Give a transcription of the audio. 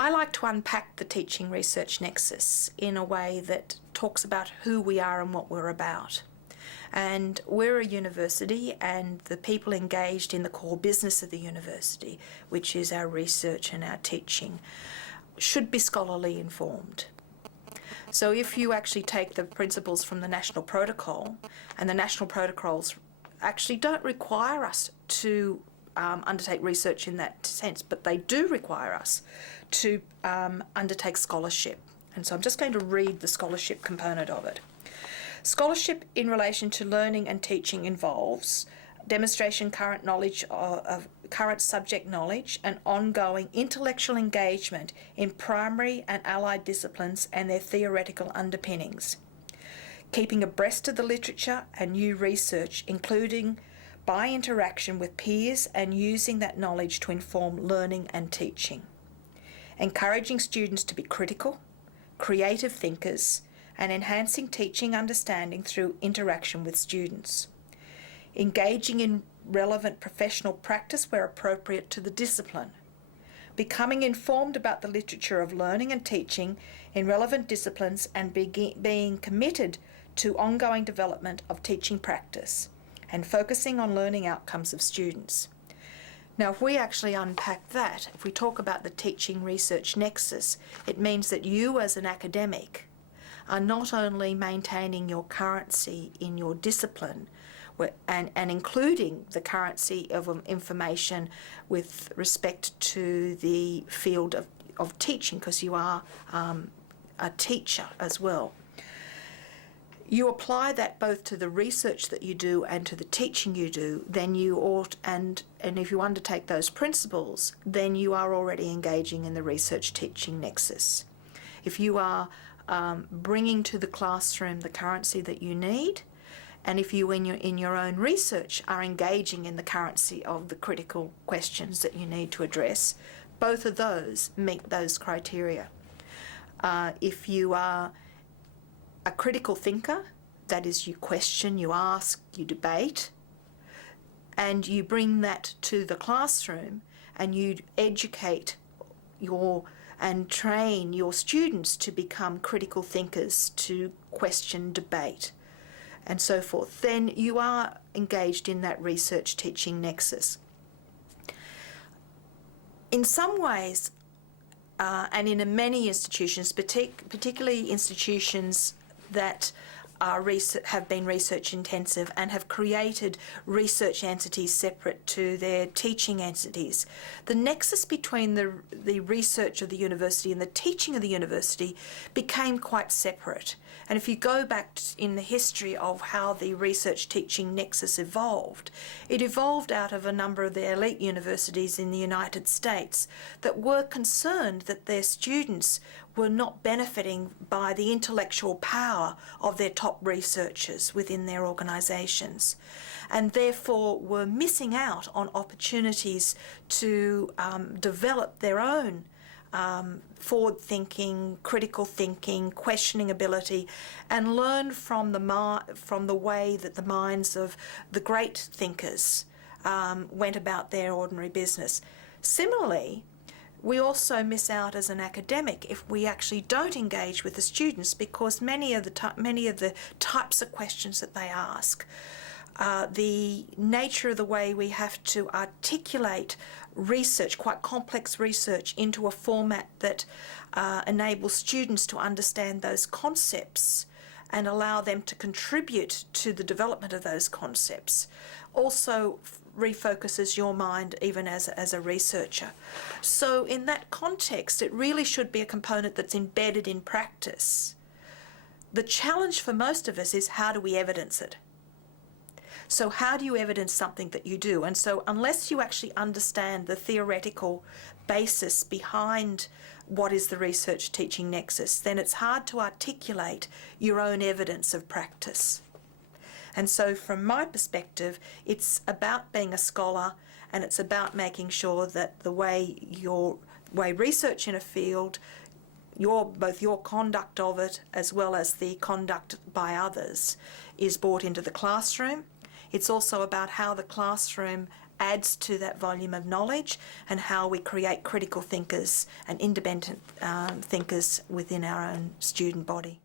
I like to unpack the teaching research nexus in a way that talks about who we are and what we're about. And we're a university, and the people engaged in the core business of the university, which is our research and our teaching, should be scholarly informed. So if you actually take the principles from the national protocol, and the national protocols actually don't require us to undertake research in that sense, but they do require us to undertake scholarship. And so I'm just going to read the scholarship component of it. Scholarship in relation to learning and teaching involves demonstration current knowledge of current subject knowledge and ongoing intellectual engagement in primary and allied disciplines and their theoretical underpinnings. Keeping abreast of the literature and new research, including by interaction with peers and using that knowledge to inform learning and teaching. Encouraging students to be critical, creative thinkers, and enhancing teaching understanding through interaction with students. Engaging in relevant professional practice where appropriate to the discipline. Becoming informed about the literature of learning and teaching in relevant disciplines and being committed to ongoing development of teaching practice and focusing on learning outcomes of students. Now, if we actually unpack that, if we talk about the teaching research nexus, it means that you as an academic are not only maintaining your currency in your discipline and including the currency of information with respect to the field of teaching, because you are a teacher as well. You apply that both to the research that you do and to the teaching you do, then you ought, and if you undertake those principles, then you are already engaging in the research teaching nexus. If you are bringing to the classroom the currency that you need, and if you in your own research are engaging in the currency of the critical questions that you need to address, both of those meet those criteria. If you are a critical thinker, that is, you question, you ask, you debate, and you bring that to the classroom and you educate and train your students to become critical thinkers, to question, debate, and so forth, then you are engaged in that research teaching nexus. In some ways, and in many institutions, particularly institutions that have been research intensive and have created research entities separate to their teaching entities, the nexus between the research of the university and the teaching of the university became quite separate. And if you go back in the history of how the research teaching nexus evolved, it evolved out of a number of the elite universities in the United States that were concerned that their students were not benefiting by the intellectual power of their top researchers within their organisations, and therefore were missing out on opportunities to develop their own forward-thinking, critical thinking, questioning ability, and learn from the way that the minds of the great thinkers went about their ordinary business. Similarly, we also miss out as an academic if we actually don't engage with the students, because many of the types of questions that they ask, the nature of the way we have to articulate research, quite complex research, into a format that enables students to understand those concepts and allow them to contribute to the development of those concepts, also refocuses your mind even as a researcher. So in that context, it really should be a component that's embedded in practice. The challenge for most of us is, how do we evidence it? So how do you evidence something that you do? And so unless you actually understand the theoretical basis behind what is the research teaching nexus, then it's hard to articulate your own evidence of practice. And so from my perspective, it's about being a scholar, and it's about making sure that the way research in a field, both your conduct of it as well as the conduct by others, is brought into the classroom. It's also about how the classroom adds to that volume of knowledge, and how we create critical thinkers and independent thinkers within our own student body.